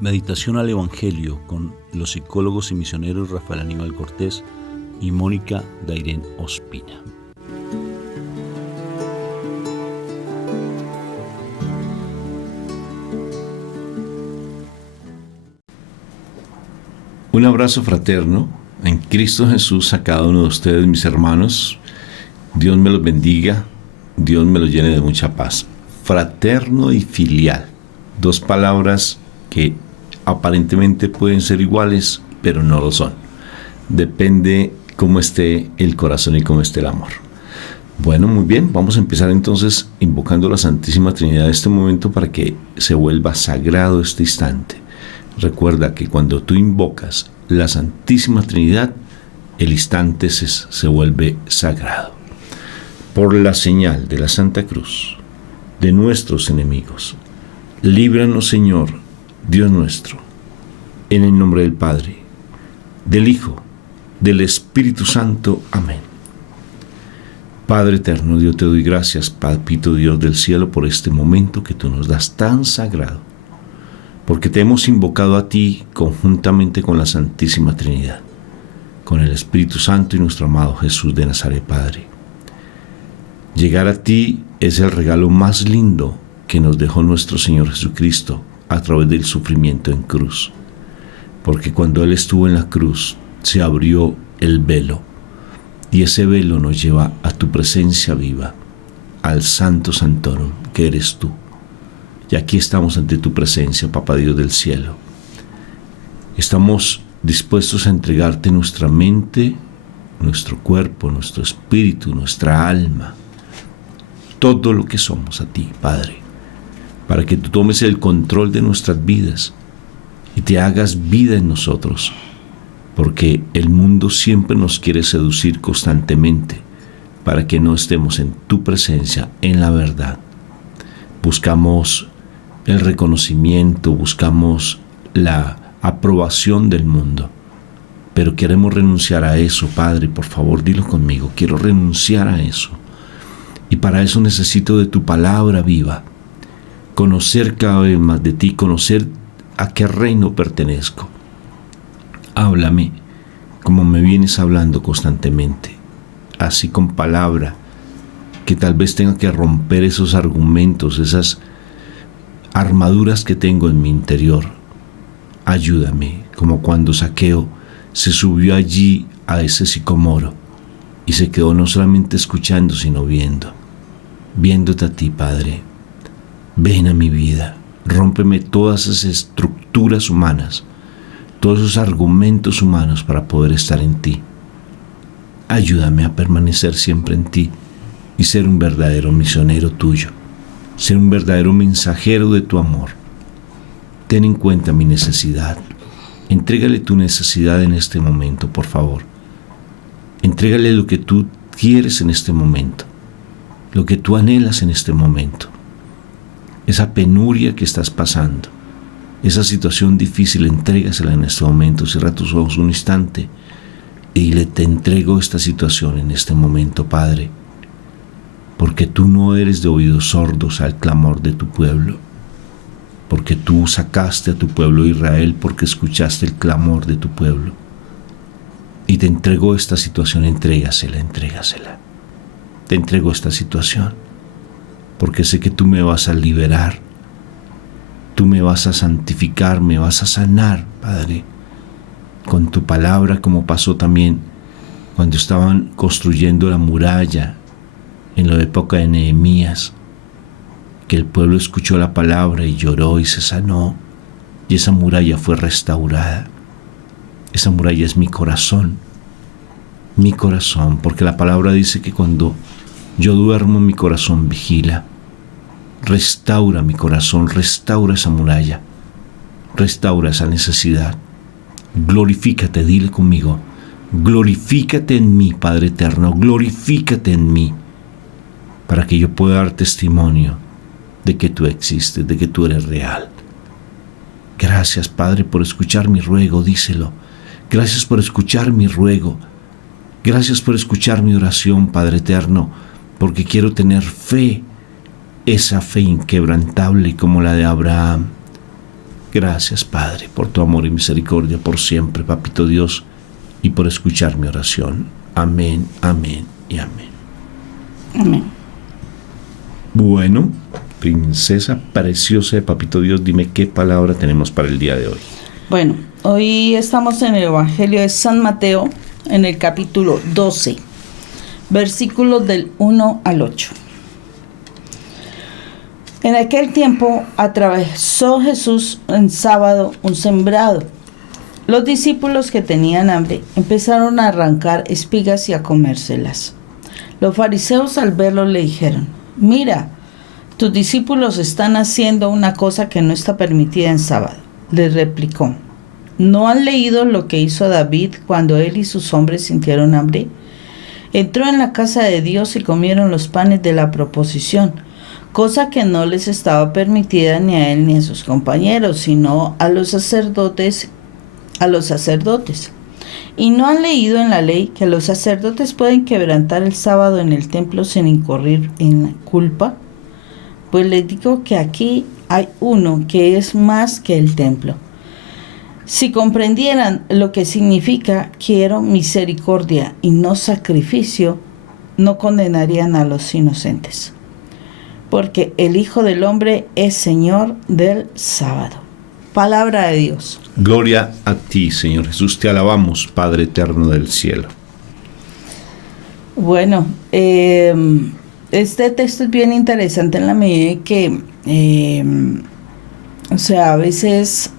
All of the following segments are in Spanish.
Meditación al Evangelio con los psicólogos y misioneros Rafael Aníbal Cortés y Mónica Dairén Ospina. Un abrazo fraterno en Cristo Jesús a cada uno de ustedes, mis hermanos. Dios me los bendiga, Dios me los llene de mucha paz. Fraterno y filial, dos palabras que aparentemente pueden ser iguales, pero no lo son. Depende cómo esté el corazón y cómo esté el amor. Bueno, muy bien, vamos a empezar entonces invocando a la Santísima Trinidad en este momento para que se vuelva sagrado este instante. Recuerda que cuando tú invocas la Santísima Trinidad, el instante se vuelve sagrado. Por la señal de la Santa Cruz, de nuestros enemigos, líbranos, Señor, Dios nuestro, en el nombre del Padre, del Hijo, del Espíritu Santo. Amén. Padre eterno, Dios, te doy gracias, Papito Dios del cielo, por este momento que tú nos das tan sagrado, porque te hemos invocado a ti conjuntamente con la Santísima Trinidad, con el Espíritu Santo y nuestro amado Jesús de Nazaret, Padre. Llegar a ti es el regalo más lindo que nos dejó nuestro Señor Jesucristo a través del sufrimiento en cruz, porque cuando Él estuvo en la cruz se abrió el velo, y ese velo nos lleva a tu presencia viva, al Santo Santorum, que eres tú. Y aquí estamos ante tu presencia, Papá Dios del cielo. Estamos dispuestos a entregarte nuestra mente, nuestro cuerpo, nuestro espíritu, nuestra alma, todo lo que somos a ti, Padre, para que tú tomes el control de nuestras vidas y te hagas vida en nosotros, porque el mundo siempre nos quiere seducir constantemente para que no estemos en tu presencia, en la verdad. Buscamos el reconocimiento, buscamos la aprobación del mundo, pero queremos renunciar a eso, Padre. Por favor, dilo conmigo, quiero renunciar a eso, y para eso necesito de tu palabra viva, conocer cada vez más de ti, conocer a qué reino pertenezco. Háblame como me vienes hablando constantemente, así con palabra, que tal vez tenga que romper esos argumentos, esas armaduras que tengo en mi interior. Ayúdame, como cuando Zaqueo se subió allí a ese sicomoro y se quedó no solamente escuchando, sino viéndote a ti, Padre. Ven a mi vida, rómpeme todas esas estructuras humanas, todos esos argumentos humanos para poder estar en ti. Ayúdame a permanecer siempre en ti y ser un verdadero misionero tuyo, ser un verdadero mensajero de tu amor. Ten en cuenta mi necesidad. Entrégale tu necesidad en este momento, por favor. Entrégale lo que tú quieres en este momento, lo que tú anhelas en este momento. Esa penuria que estás pasando, esa situación difícil, entrégasela en este momento. Cierra tus ojos un instante y te entrego esta situación en este momento, Padre, porque tú no eres de oídos sordos al clamor de tu pueblo, porque tú sacaste a tu pueblo Israel, porque escuchaste el clamor de tu pueblo, y te entregó esta situación. Entrégasela. Te entrego esta situación, porque sé que tú me vas a liberar, tú me vas a santificar, me vas a sanar, Padre, con tu palabra, como pasó también cuando estaban construyendo la muralla en la época de Nehemías, que el pueblo escuchó la palabra y lloró y se sanó, y esa muralla fue restaurada. Esa muralla es mi corazón, porque la palabra dice que cuando yo duermo, mi corazón vigila. Restaura mi corazón, restaura esa muralla, restaura esa necesidad. Glorifícate, dile conmigo, glorifícate en mí, Padre eterno, glorifícate en mí, para que yo pueda dar testimonio de que tú existes, de que tú eres real. Gracias, Padre, por escuchar mi ruego, díselo. Gracias por escuchar mi ruego. Gracias por escuchar mi oración, Padre eterno, porque quiero tener fe esa fe inquebrantable como la de Abraham. Gracias, Padre, por tu amor y misericordia por siempre, Papito Dios, y por escuchar mi oración. Amén, amén y amén. Amén. Bueno, princesa preciosa de Papito Dios, dime qué palabra tenemos para el día de hoy. Bueno, hoy estamos en el Evangelio de San Mateo, en el capítulo 12, versículos del 1 al 8. En aquel tiempo atravesó Jesús en sábado un sembrado. Los discípulos que tenían hambre empezaron a arrancar espigas y a comérselas. Los fariseos al verlo le dijeron: «Mira, tus discípulos están haciendo una cosa que no está permitida en sábado». Les replicó: ¿no han leído lo que hizo David cuando él y sus hombres sintieron hambre? Entró en la casa de Dios y comieron los panes de la proposición, cosa que no les estaba permitida ni a él ni a sus compañeros, sino a los sacerdotes. ¿Y no han leído en la ley que los sacerdotes pueden quebrantar el sábado en el templo sin incurrir en culpa? Pues les digo que aquí hay uno que es más que el templo. Si comprendieran lo que significa quiero misericordia y no sacrificio, no condenarían a los inocentes. Porque el Hijo del Hombre es Señor del sábado. Palabra de Dios. Gloria a ti, Señor Jesús, te alabamos, Padre eterno del cielo. Bueno, este texto es bien interesante en la medida en que, a veces,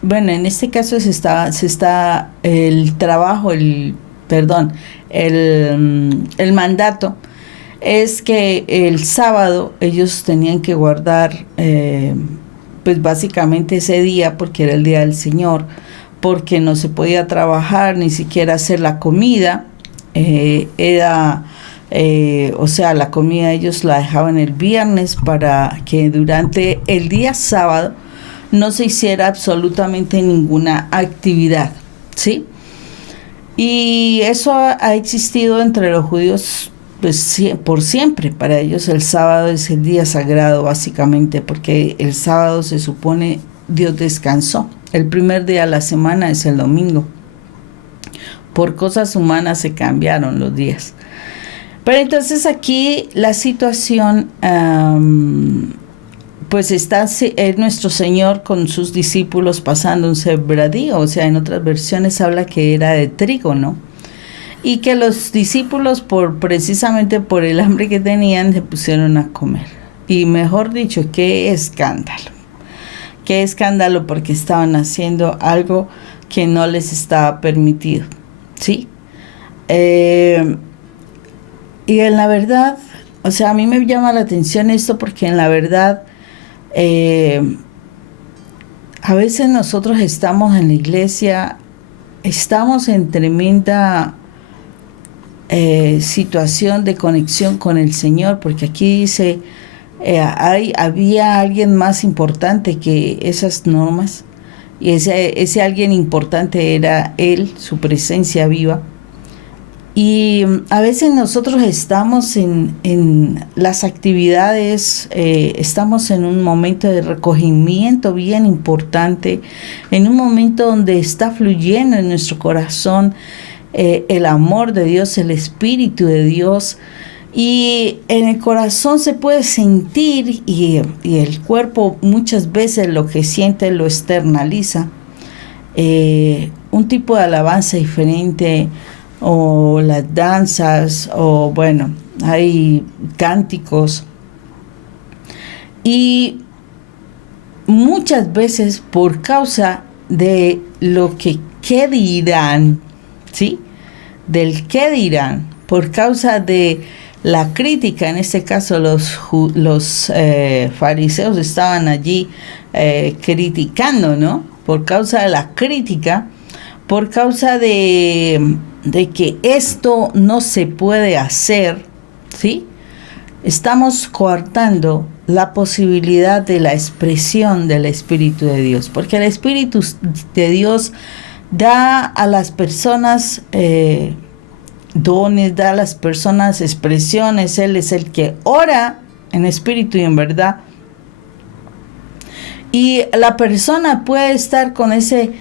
bueno, en este caso se está el trabajo, el mandato es que el sábado ellos tenían que guardar, pues básicamente ese día, porque era el día del Señor, porque no se podía trabajar, ni siquiera hacer la comida, la comida ellos la dejaban el viernes para que durante el día sábado no se hiciera absolutamente ninguna actividad, ¿sí? Y eso ha existido entre los judíos pues por siempre. Para ellos el sábado es el día sagrado, básicamente, porque el sábado se supone Dios descansó. El primer día de la semana es el domingo. Por cosas humanas se cambiaron los días. Pero entonces aquí la situación, pues está nuestro Señor con sus discípulos pasando un sembradío. O sea, en otras versiones habla que era de trigo, ¿no? Y que los discípulos, precisamente por el hambre que tenían, se pusieron a comer. Y mejor dicho, qué escándalo. Qué escándalo, porque estaban haciendo algo que no les estaba permitido, ¿sí? Y en la verdad, a mí me llama la atención esto, porque en la verdad, a veces nosotros estamos en la iglesia, estamos en tremenda situación de conexión con el Señor, porque aquí dice, había alguien más importante que esas normas, y ese alguien importante era Él, su presencia viva. Y a veces nosotros estamos en las actividades, estamos en un momento de recogimiento bien importante, en un momento donde está fluyendo en nuestro corazón el amor de Dios, el Espíritu de Dios, y en el corazón se puede sentir, y el cuerpo muchas veces lo que siente lo externaliza, un tipo de alabanza diferente, o las danzas, o bueno, hay cánticos, y muchas veces por causa de lo que qué dirán, ¿sí? Del qué dirán, por causa de la crítica. En este caso los fariseos estaban allí criticando, ¿no? Por causa de la crítica, por causa de que esto no se puede hacer, ¿sí? Estamos coartando la posibilidad de la expresión del Espíritu de Dios, porque el Espíritu de Dios da a las personas dones, da a las personas expresiones. Él es el que ora en espíritu y en verdad. Y la persona puede estar con ese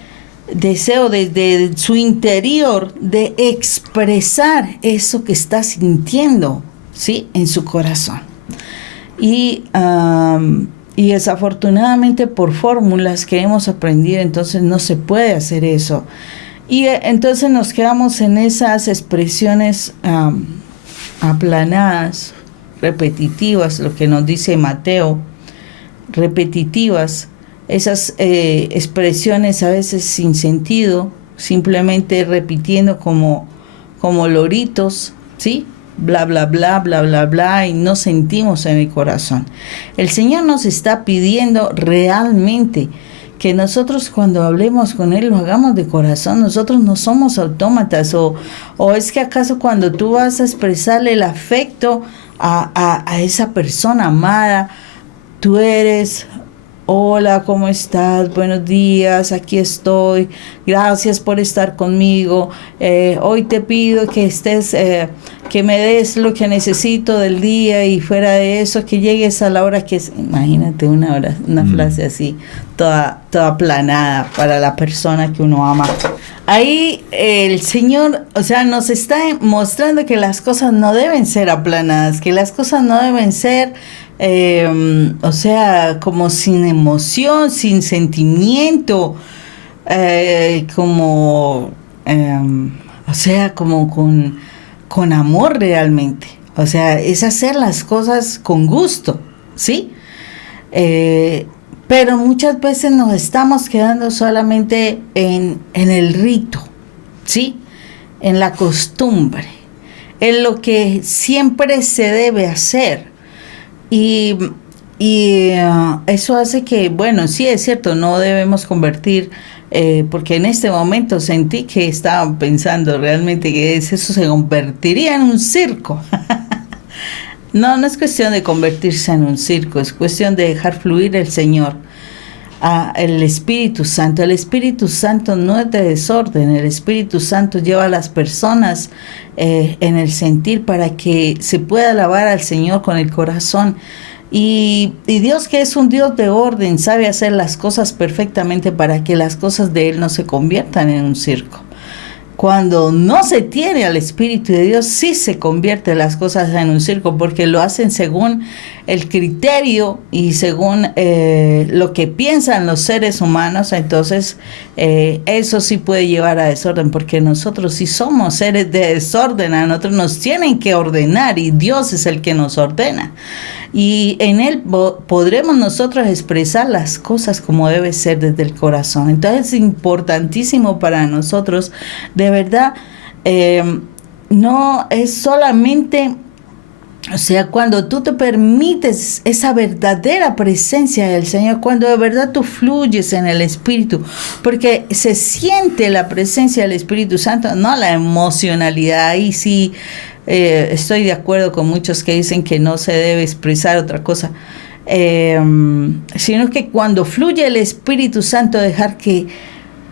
deseo de su interior de expresar eso que está sintiendo, ¿sí?, en su corazón. Y desafortunadamente por fórmulas que hemos aprendido, entonces no se puede hacer eso. Y entonces nos quedamos en esas expresiones aplanadas, repetitivas, lo que nos dice Mateo, repetitivas, esas expresiones a veces sin sentido, simplemente repitiendo como loritos, ¿sí? Bla, bla, bla, bla, bla, bla, y no sentimos en el corazón. El Señor nos está pidiendo realmente que nosotros cuando hablemos con Él lo hagamos de corazón. Nosotros no somos autómatas, o es que acaso cuando tú vas a expresarle el afecto a esa persona amada, tú eres: hola, ¿cómo estás? Buenos días, aquí estoy. Gracias por estar conmigo. Hoy te pido que estés, que me des lo que necesito del día, y fuera de eso, que llegues a la hora que es. Imagínate una frase así, toda aplanada para la persona que uno ama. Ahí el Señor, o sea, nos está mostrando que las cosas no deben ser aplanadas, que las cosas no deben ser o sea, como sin emoción, sin sentimiento, o sea, como con amor realmente. O sea, es hacer las cosas con gusto, ¿sí? Pero muchas veces nos estamos quedando solamente en el rito, ¿sí? En la costumbre, en lo que siempre se debe hacer. Y eso hace que, bueno, sí es cierto, no debemos convertir, porque en este momento sentí que estaba pensando realmente que eso se convertiría en un circo. No es cuestión de convertirse en un circo, es cuestión de dejar fluir el Señor, el Espíritu Santo. El Espíritu Santo no es de desorden, el Espíritu Santo lleva a las personas en el sentir para que se pueda alabar al Señor con el corazón. Y Dios, que es un Dios de orden, sabe hacer las cosas perfectamente para que las cosas de Él no se conviertan en un circo. Cuando no se tiene al Espíritu de Dios, sí se convierten las cosas en un circo, porque lo hacen según el criterio y según lo que piensan los seres humanos. Entonces eso sí puede llevar a desorden, porque nosotros sí somos seres de desorden. A nosotros nos tienen que ordenar, y Dios es el que nos ordena. Y en Él podremos nosotros expresar las cosas como debe ser desde el corazón. Entonces es importantísimo para nosotros, de verdad, no es solamente, o sea, cuando tú te permites esa verdadera presencia del Señor, cuando de verdad tú fluyes en el Espíritu, porque se siente la presencia del Espíritu Santo, no la emocionalidad. Y sí, estoy de acuerdo con muchos que dicen que no se debe expresar otra cosa, sino que cuando fluye el Espíritu Santo, dejar que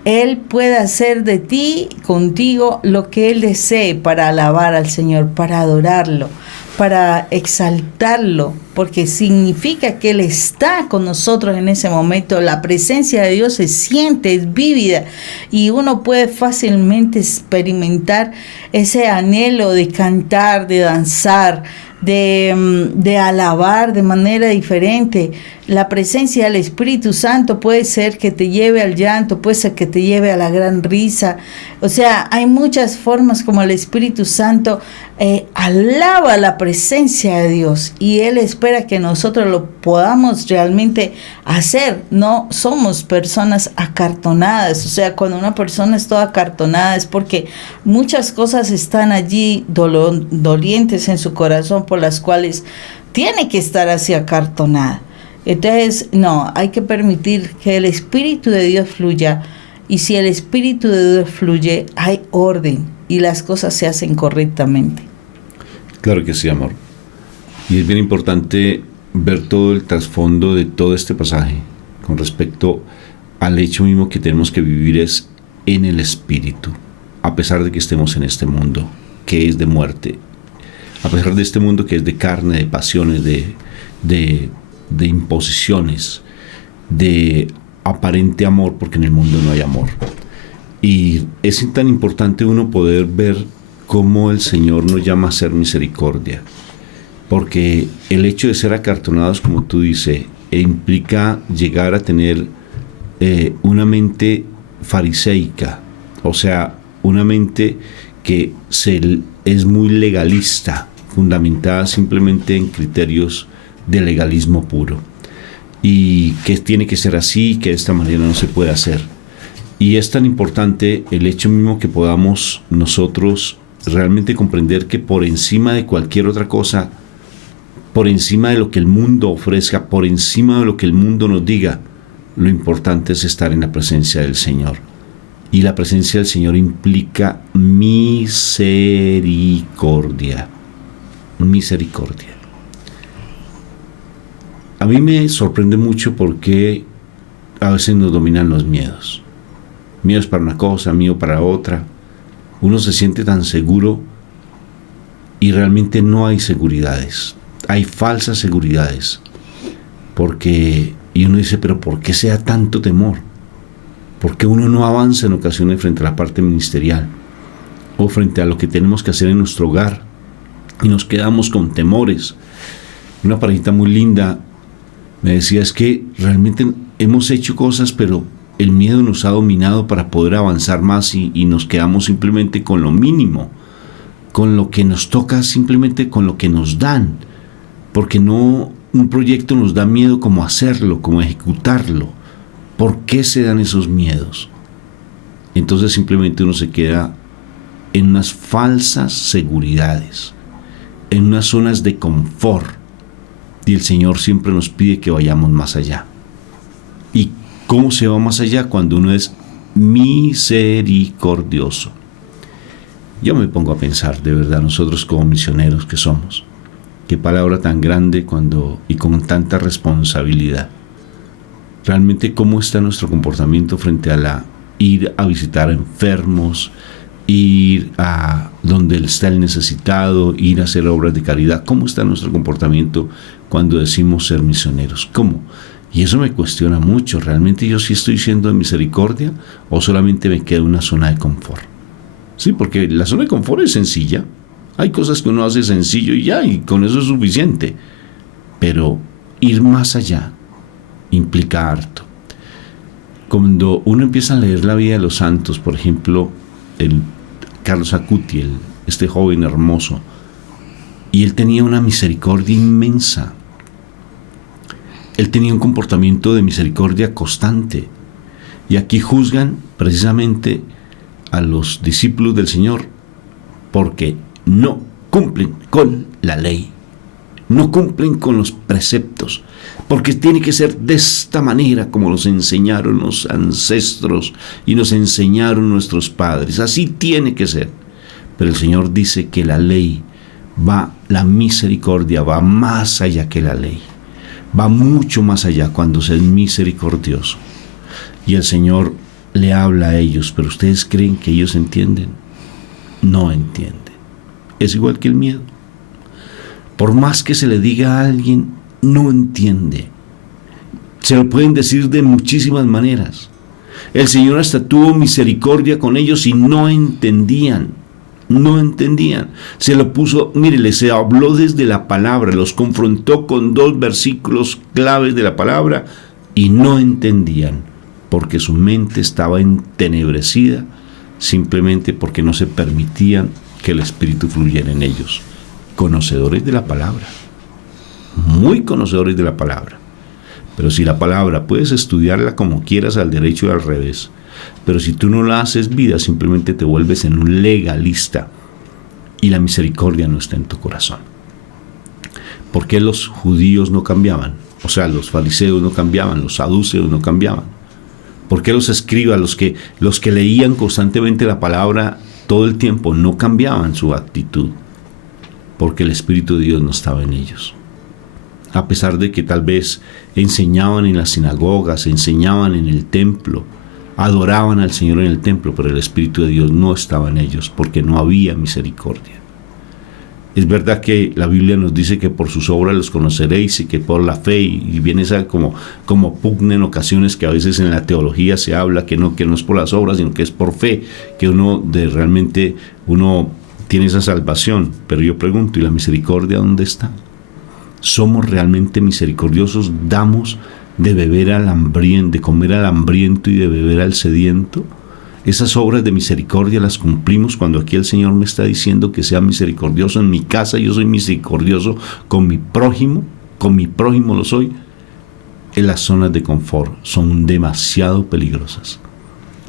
Él pueda hacer de ti, contigo, lo que Él desee para alabar al Señor, para adorarlo, para exaltarlo, porque significa que Él está con nosotros en ese momento. La presencia de Dios se siente, es vívida, y uno puede fácilmente experimentar ese anhelo de cantar, de danzar, de alabar de manera diferente. La presencia del Espíritu Santo puede ser que te lleve al llanto, puede ser que te lleve a la gran risa. O sea, hay muchas formas como el Espíritu Santo alaba la presencia de Dios, y Él espera que nosotros lo podamos realmente hacer. No somos personas acartonadas. O sea, cuando una persona es toda acartonada es porque muchas cosas están allí dolientes en su corazón, por las cuales tiene que estar así acartonada. Entonces, no, hay que permitir que el Espíritu de Dios fluya, y si el Espíritu de Dios fluye, hay orden y las cosas se hacen correctamente. Claro que sí, amor. Y es bien importante ver todo el trasfondo de todo este pasaje con respecto al hecho mismo que tenemos que vivir es en el Espíritu, a pesar de que estemos en este mundo que es de muerte, a pesar de este mundo que es de carne, de pasiones, de de imposiciones, de aparente amor, porque en el mundo no hay amor. Y es tan importante uno poder ver cómo el Señor nos llama a ser misericordia, porque el hecho de ser acartonados, como tú dices, implica llegar a tener una mente fariseica, o sea, una mente que es muy legalista, fundamentada simplemente en criterios de legalismo puro, y que tiene que ser así, que de esta manera no se puede hacer. Y es tan importante el hecho mismo que podamos nosotros realmente comprender que por encima de cualquier otra cosa, por encima de lo que el mundo ofrezca, por encima de lo que el mundo nos diga, lo importante es estar en la presencia del Señor. Y la presencia del Señor implica misericordia. Misericordia. A mí me sorprende mucho porque a veces nos dominan los miedos. Miedos para una cosa, miedo para otra. Uno se siente tan seguro y realmente no hay seguridades. Hay falsas seguridades. Y uno dice, pero ¿por qué se da tanto temor? ¿Por qué uno no avanza en ocasiones frente a la parte ministerial? O frente a lo que tenemos que hacer en nuestro hogar. Y nos quedamos con temores. Una parejita muy linda me decía, es que realmente hemos hecho cosas, pero el miedo nos ha dominado para poder avanzar más y nos quedamos simplemente con lo mínimo, con lo que nos toca, simplemente con lo que nos dan, porque no un proyecto nos da miedo como hacerlo, como ejecutarlo. ¿Por qué se dan esos miedos? Entonces simplemente uno se queda en unas falsas seguridades, en unas zonas de confort, y el Señor siempre nos pide que vayamos más allá. ¿Y cómo se va más allá? Cuando uno es misericordioso. Yo me pongo a pensar, de verdad, nosotros como misioneros que somos, qué palabra tan grande y con tanta responsabilidad. Realmente, ¿cómo está nuestro comportamiento frente a ir a visitar a enfermos, ir a donde está el necesitado, ir a hacer obras de caridad? ¿Cómo está nuestro comportamiento cuando decimos ser misioneros? ¿Cómo? Y eso me cuestiona mucho. ¿Realmente yo sí estoy siendo de misericordia o solamente me quedo en una zona de confort? Sí, porque la zona de confort es sencilla. Hay cosas que uno hace sencillo y ya, y con eso es suficiente. Pero ir más allá implica harto. Cuando uno empieza a leer la vida de los santos, por ejemplo, el Carlos Acuti, este joven hermoso, y él tenía una misericordia inmensa. Él tenía un comportamiento de misericordia constante. Y aquí juzgan precisamente a los discípulos del Señor porque no cumplen con la ley, no cumplen con los preceptos, porque tiene que ser de esta manera como nos enseñaron los ancestros y nos enseñaron nuestros padres. Así tiene que ser. Pero el Señor dice que la misericordia va más allá que la ley. Va mucho más allá cuando se es misericordioso. Y el Señor le habla a ellos, pero ¿ustedes creen que ellos entienden? No entienden. Es igual que el miedo. Por más que se le diga a alguien, no entiende. Se lo pueden decir de muchísimas maneras. El Señor hasta tuvo misericordia con ellos y no entendían. No entendían. Se lo puso, mire, les habló desde la palabra, los confrontó con 2 versículos claves de la palabra y no entendían, porque su mente estaba entenebrecida, simplemente porque no se permitían que el Espíritu fluyera en ellos. Conocedores de la palabra, muy conocedores de la palabra. Pero si la palabra puedes estudiarla como quieras, al derecho y al revés, pero si tú no la haces vida, simplemente te vuelves en un legalista y la misericordia no está en tu corazón. ¿Por qué los judíos no cambiaban? O sea, los fariseos no cambiaban, los saduceos no cambiaban. ¿Por qué los escribas, los que leían constantemente la palabra todo el tiempo, no cambiaban su actitud? Porque el Espíritu de Dios no estaba en ellos. A pesar de que tal vez enseñaban en las sinagogas, enseñaban en el templo, adoraban al Señor en el templo, pero el Espíritu de Dios no estaba en ellos porque no había misericordia. Es verdad que la Biblia nos dice que por sus obras los conoceréis y que por la fe, y viene esa como pugna en ocasiones que a veces en la teología se habla que no es por las obras, sino que es por fe, que realmente uno tiene esa salvación. Pero yo pregunto, ¿y la misericordia dónde está? ¿Somos realmente misericordiosos? ¿Damos de beber al hambriento, de comer al hambriento y de beber al sediento? Esas obras de misericordia las cumplimos cuando aquí el Señor me está diciendo que sea misericordioso. En mi casa yo soy misericordioso con mi prójimo lo soy. En las zonas de confort son demasiado peligrosas,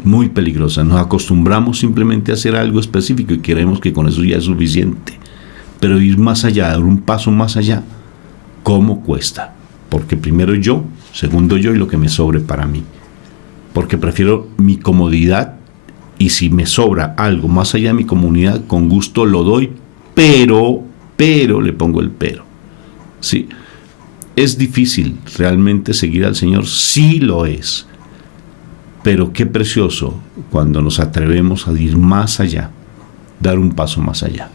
muy peligrosas. Nos acostumbramos simplemente a hacer algo específico y creemos que con eso ya es suficiente. Pero ir más allá, dar un paso más allá, ¿cómo cuesta? Porque primero yo, segundo yo y lo que me sobre para mí. Porque prefiero mi comodidad, y si me sobra algo más allá de mi comunidad, con gusto lo doy, pero le pongo el pero. ¿Sí? ¿Es difícil realmente seguir al Señor? Sí lo es. Pero qué precioso cuando nos atrevemos a ir más allá, dar un paso más allá.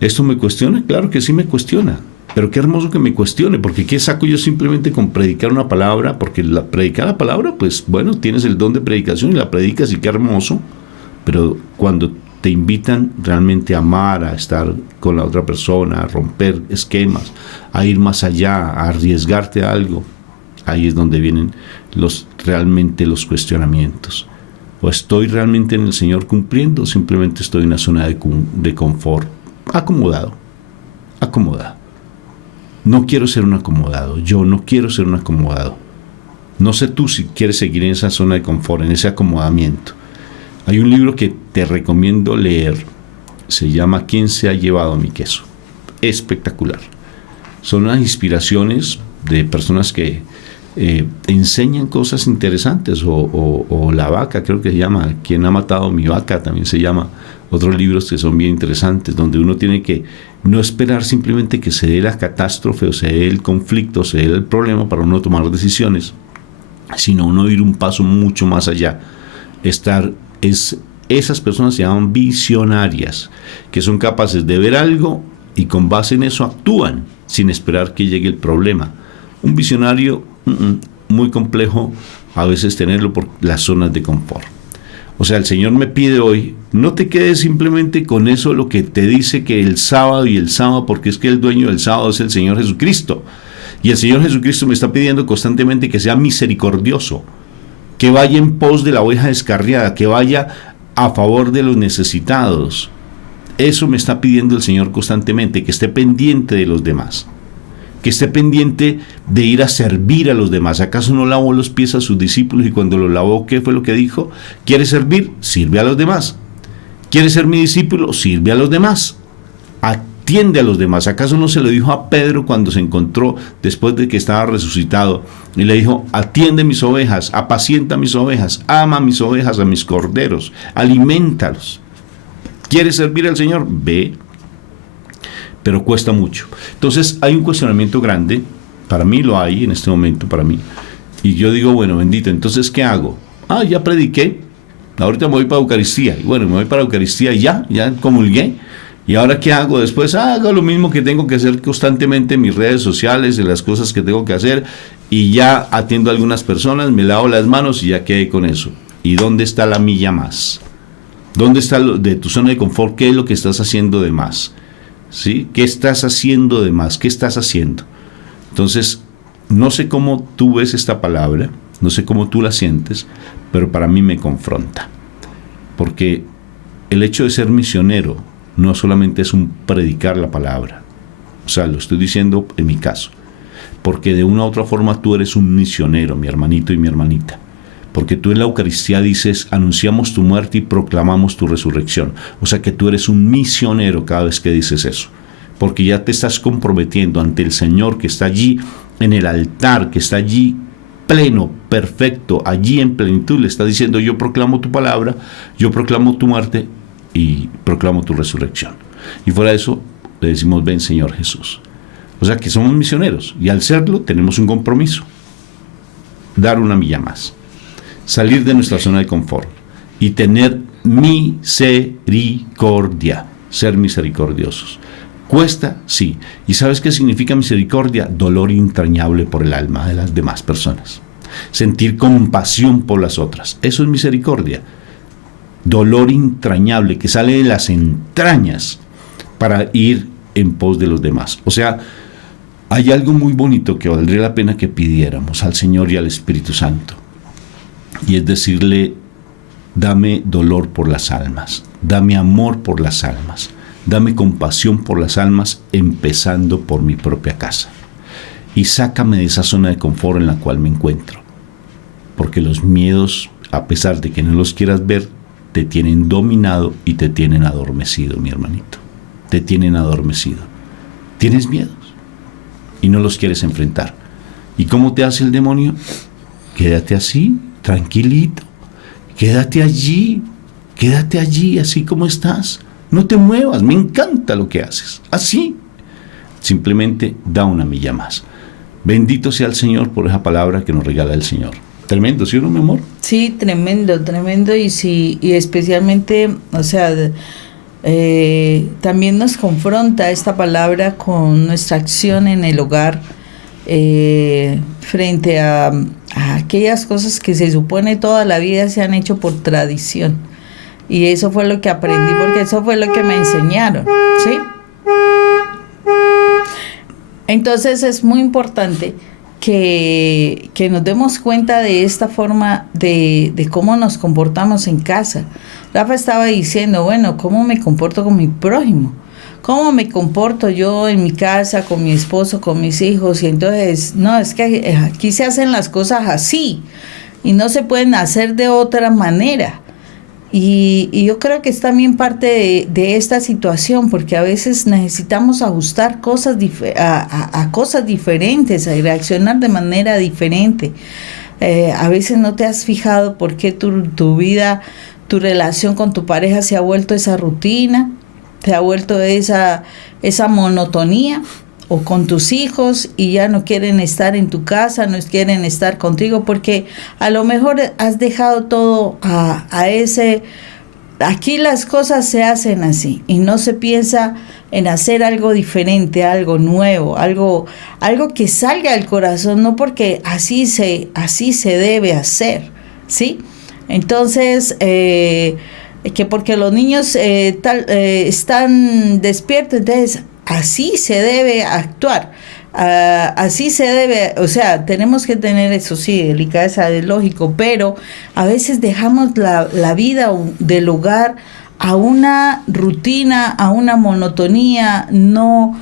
¿Esto me cuestiona? Claro que sí me cuestiona. Pero qué hermoso que me cuestione, porque ¿qué saco yo simplemente con predicar una palabra? Porque predicar la palabra, pues bueno, tienes el don de predicación y la predicas y qué hermoso. Pero cuando te invitan realmente a amar, a estar con la otra persona, a romper esquemas, a ir más allá, a arriesgarte a algo, ahí es donde vienen realmente los cuestionamientos. ¿O estoy realmente en el Señor cumpliendo? O simplemente estoy en una zona de confort, acomodado. No quiero ser un acomodado, yo no quiero ser un acomodado. No sé tú si quieres seguir en esa zona de confort, en ese acomodamiento. Hay un libro que te recomiendo leer, se llama ¿Quién se ha llevado mi queso? Espectacular. Son unas inspiraciones de personas que enseñan cosas interesantes, o La vaca, creo que se llama, ¿Quién ha matado mi vaca? También se llama. Otros libros que son bien interesantes, donde uno tiene que no esperar simplemente que se dé la catástrofe o se dé el conflicto o se dé el problema para uno tomar decisiones, sino uno ir un paso mucho más allá. Esas personas se llaman visionarias, que son capaces de ver algo y con base en eso actúan sin esperar que llegue el problema. Un visionario muy complejo a veces tenerlo por las zonas de confort. O sea, el Señor me pide hoy, no te quedes simplemente con eso, lo que te dice que el sábado, porque es que el dueño del sábado es el Señor Jesucristo. Y el Señor Jesucristo me está pidiendo constantemente que sea misericordioso, que vaya en pos de la oveja descarriada, que vaya a favor de los necesitados. Eso me está pidiendo el Señor constantemente, que esté pendiente de los demás, que esté pendiente de ir a servir a los demás. ¿Acaso no lavó los pies a sus discípulos y cuando los lavó, qué fue lo que dijo? ¿Quieres servir? Sirve a los demás. ¿Quieres ser mi discípulo? Sirve a los demás. Atiende a los demás. ¿Acaso no se lo dijo a Pedro cuando se encontró después de que estaba resucitado? Y le dijo, atiende mis ovejas, apacienta mis ovejas, ama a mis ovejas, a mis corderos, alimentalos. ¿Quieres servir al Señor? Ve. Pero cuesta mucho. Entonces hay un cuestionamiento grande, para mí lo hay en este momento, para mí, y yo digo, bueno, bendito, entonces ¿qué hago? Ya prediqué, ahorita me voy para Eucaristía, y bueno, me voy para Eucaristía y ya comulgué, y ahora ¿qué hago después? Hago lo mismo que tengo que hacer constantemente en mis redes sociales, en las cosas que tengo que hacer, y ya atiendo a algunas personas, me lavo las manos y ya quedé con eso. ¿Y dónde está la milla más? ¿Dónde está de tu zona de confort? ¿Qué es lo que estás haciendo de más? ¿Sí? ¿Qué estás haciendo de más? ¿Qué estás haciendo? Entonces, no sé cómo tú ves esta palabra, no sé cómo tú la sientes, pero para mí me confronta. Porque el hecho de ser misionero no solamente es un predicar la palabra. O sea, lo estoy diciendo en mi caso. Porque de una u otra forma tú eres un misionero, mi hermanito y mi hermanita. Porque tú en la Eucaristía dices, anunciamos tu muerte y proclamamos tu resurrección. O sea que tú eres un misionero cada vez que dices eso. Porque ya te estás comprometiendo ante el Señor que está allí en el altar, que está allí pleno, perfecto, allí en plenitud. Le está diciendo, yo proclamo tu palabra, yo proclamo tu muerte y proclamo tu resurrección. Y fuera de eso, le decimos, ven Señor Jesús. O sea que somos misioneros y al serlo tenemos un compromiso. Dar una milla más. Salir de nuestra zona de confort y tener misericordia. ser misericordiosos. Cuesta, sí. ¿Y sabes qué significa misericordia? Dolor entrañable por el alma de las demás personas. Sentir compasión por las otras. Eso es misericordia. Dolor entrañable que sale de las entrañas para ir en pos de los demás. O sea, hay algo muy bonito que valdría la pena que pidiéramos al Señor y al Espíritu Santo. Y es decirle, dame dolor por las almas, dame amor por las almas, dame compasión por las almas, empezando por mi propia casa. Y sácame de esa zona de confort en la cual me encuentro. Porque los miedos, a pesar de que no los quieras ver, te tienen dominado y te tienen adormecido, mi hermanito. Te tienen adormecido. Tienes miedos y no los quieres enfrentar. ¿Y cómo te hace el demonio? Quédate así, tranquilito. Quédate allí, así como estás. No te muevas, me encanta lo que haces. Así. Simplemente da una milla más. Bendito sea el Señor por esa palabra que nos regala el Señor. Tremendo, ¿sí o no, mi amor? Sí, tremendo. Y especialmente, o sea, también nos confronta esta palabra con nuestra acción en el hogar, frente a aquellas cosas que se supone toda la vida se han hecho por tradición. Y eso fue lo que aprendí, porque eso fue lo que me enseñaron, ¿sí? Entonces es muy importante que nos demos cuenta de esta forma de cómo nos comportamos en casa. Rafa estaba diciendo, bueno, ¿cómo me comporto con mi prójimo? ¿Cómo me comporto yo en mi casa, con mi esposo, con mis hijos? Y entonces, no, es que aquí se hacen las cosas así y no se pueden hacer de otra manera. Y yo creo que es también parte de esta situación, porque a veces necesitamos ajustar cosas a cosas diferentes, a reaccionar de manera diferente. A veces no te has fijado por qué tu vida, tu relación con tu pareja se ha vuelto esa rutina, se ha vuelto esa monotonía, o con tus hijos y ya no quieren estar en tu casa, no quieren estar contigo, porque a lo mejor has dejado todo a ese... Aquí las cosas se hacen así y no se piensa en hacer algo diferente, algo nuevo, algo que salga del corazón, no porque así se debe hacer, ¿sí? Entonces, que porque los niños están despiertos, entonces así se debe actuar, así se debe, o sea, tenemos que tener, eso sí, delicadeza, es lógico, pero a veces dejamos la vida del hogar a una rutina, a una monotonía, no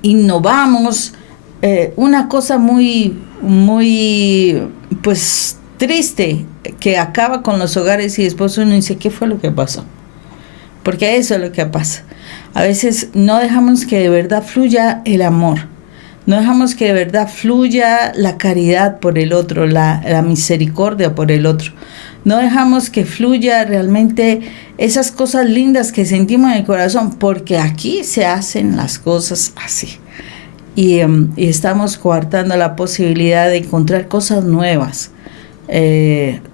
innovamos, una cosa muy, muy, pues, triste, que acaba con los hogares y después uno dice, ¿qué fue lo que pasó? Porque eso es lo que pasa. A veces no dejamos que de verdad fluya el amor. No dejamos que de verdad fluya la caridad por el otro, la misericordia por el otro. No dejamos que fluya realmente esas cosas lindas que sentimos en el corazón, porque aquí se hacen las cosas así. Y estamos coartando la posibilidad de encontrar cosas nuevas,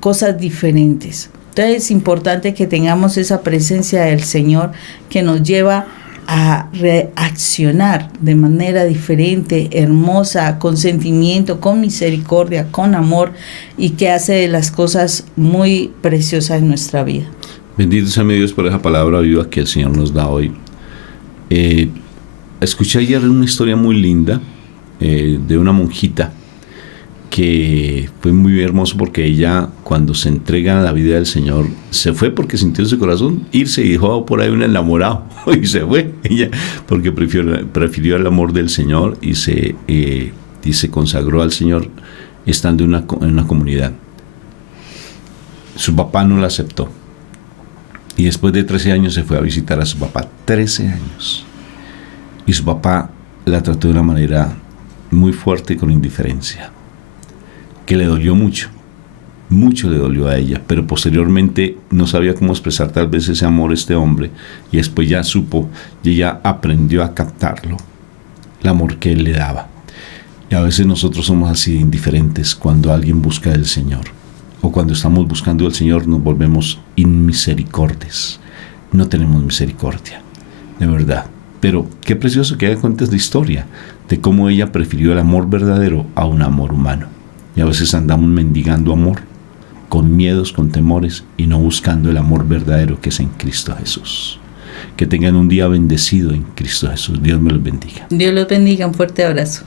cosas diferentes. Entonces es importante que tengamos esa presencia del Señor que nos lleva a reaccionar de manera diferente, hermosa, con sentimiento, con misericordia, con amor, y que hace de las cosas muy preciosas en nuestra vida. Bendito sea mi Dios por esa palabra viva que el Señor nos da hoy. Escuché ayer una historia muy linda de una monjita que fue muy hermoso, porque ella, cuando se entrega a la vida del Señor, se fue porque sintió en su corazón irse y dejó por ahí un enamorado y se fue ella porque prefirió el amor del Señor y se consagró al Señor estando en una comunidad. Su papá no la aceptó y después de 13 años se fue a visitar a su papá. 13 años. Y su papá la trató de una manera muy fuerte y con indiferencia, que le dolió mucho le dolió a ella, pero posteriormente no sabía cómo expresar tal vez ese amor a este hombre, y después ya supo y ella aprendió a captarlo, el amor que él le daba. Y a veces nosotros somos así de indiferentes cuando alguien busca del Señor. o cuando estamos buscando al Señor nos volvemos inmisericordes. No tenemos misericordia, de verdad. Pero qué precioso que ella cuente esta historia de cómo ella prefirió el amor verdadero a un amor humano. Y a veces andamos mendigando amor, con miedos, con temores, y no buscando el amor verdadero que es en Cristo Jesús. Que tengan un día bendecido en Cristo Jesús. Dios me los bendiga. Dios los bendiga, un fuerte abrazo.